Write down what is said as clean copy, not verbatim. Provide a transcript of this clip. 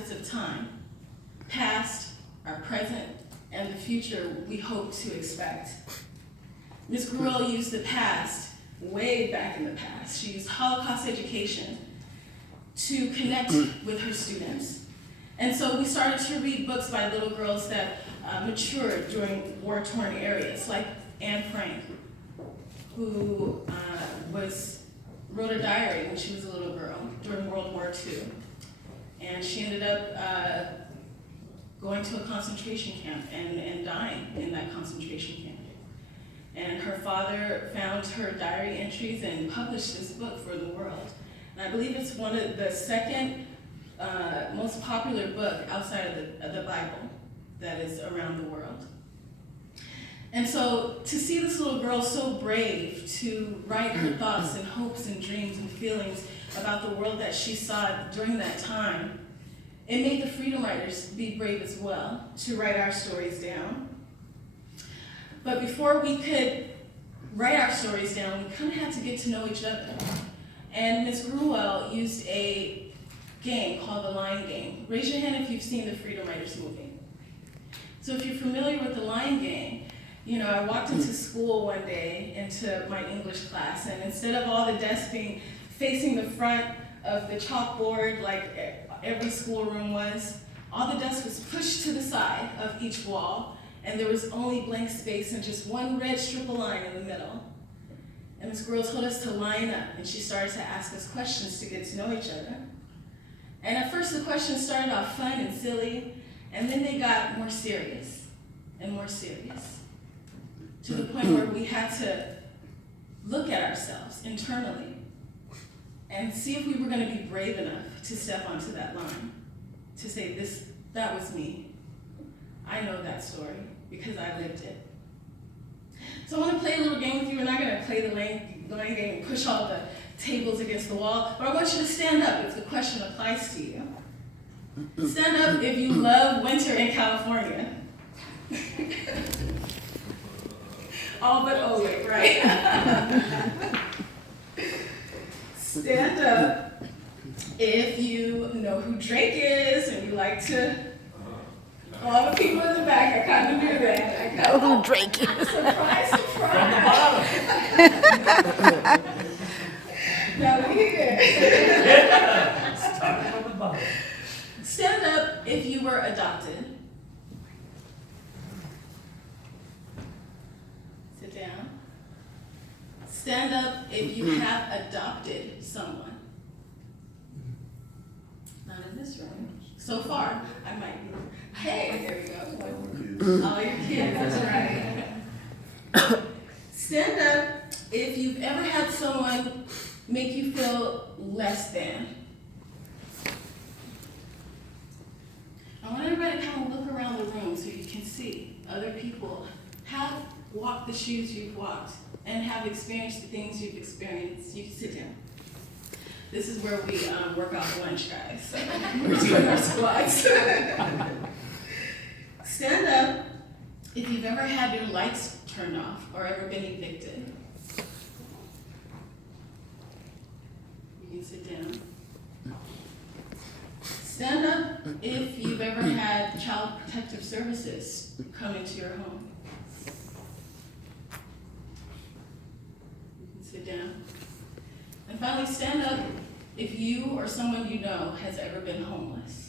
facets of time, past, our present, and the future we hope to expect. Ms. Gruwell used the past, way back in the past. She used Holocaust education to connect with her students. And so we started to read books by little girls that matured during war-torn areas, like Anne Frank, who wrote a diary when she was a little girl during World War II. And she ended up going to a concentration camp and dying in that concentration camp. And her father found her diary entries and published this book for the world. And I believe it's one of the second most popular book outside of the Bible that is around the world. And so to see this little girl so brave to write her thoughts and hopes and dreams and feelings about the world that she saw during that time, it made the freedom writers be brave as well to write our stories down. But before we could write our stories down, we kind of had to get to know each other. And Ms. Gruwell used a game called the Line Game. Raise your hand if you've seen the Freedom Writers movie. So if you're familiar with the Line Game, you know, I walked into school one day, into my English class, and instead of all the desks being facing the front of the chalkboard like every schoolroom was, all the desks was pushed to the side of each wall, and there was only blank space and just one red strip of line in the middle. And Ms. Gruwell told us to line up, and she started to ask us questions to get to know each other. And at first the questions started off fun and silly, and then they got more serious and more serious, to the point where we had to look at ourselves internally and see if we were going to be brave enough to step onto that line, to say, that was me. I know that story because I lived it. So I want to play a little game with you. We're not going to play the line game and push all the tables against the wall, but I want you to stand up if the question applies to you. Stand up if you love winter in California. All but Oleg, right? Stand up if you know who Drake is and you like to. All the people in the back, I kind of knew that. I know who Drake is. Surprise, surprise. Now look at this. Start from the bottom. Stand up if you were adopted. Sit down. Stand up if you have adopted someone. Not in this room. So far, I might be. Hey, there you go. All your kids, that's right. Stand up if you've ever had someone make you feel less than. I want everybody to kind of look around the room so you can see other people have walked the shoes you've walked and have experienced the things you've experienced. You can sit down. This is where we work out lunch, guys. We're doing our squats. Stand up if you've ever had your lights turned off or ever been evicted. You can sit down. Stand up if you've ever had Child Protective Services come into your home. You can sit down. And finally, stand up if you or someone you know has ever been homeless.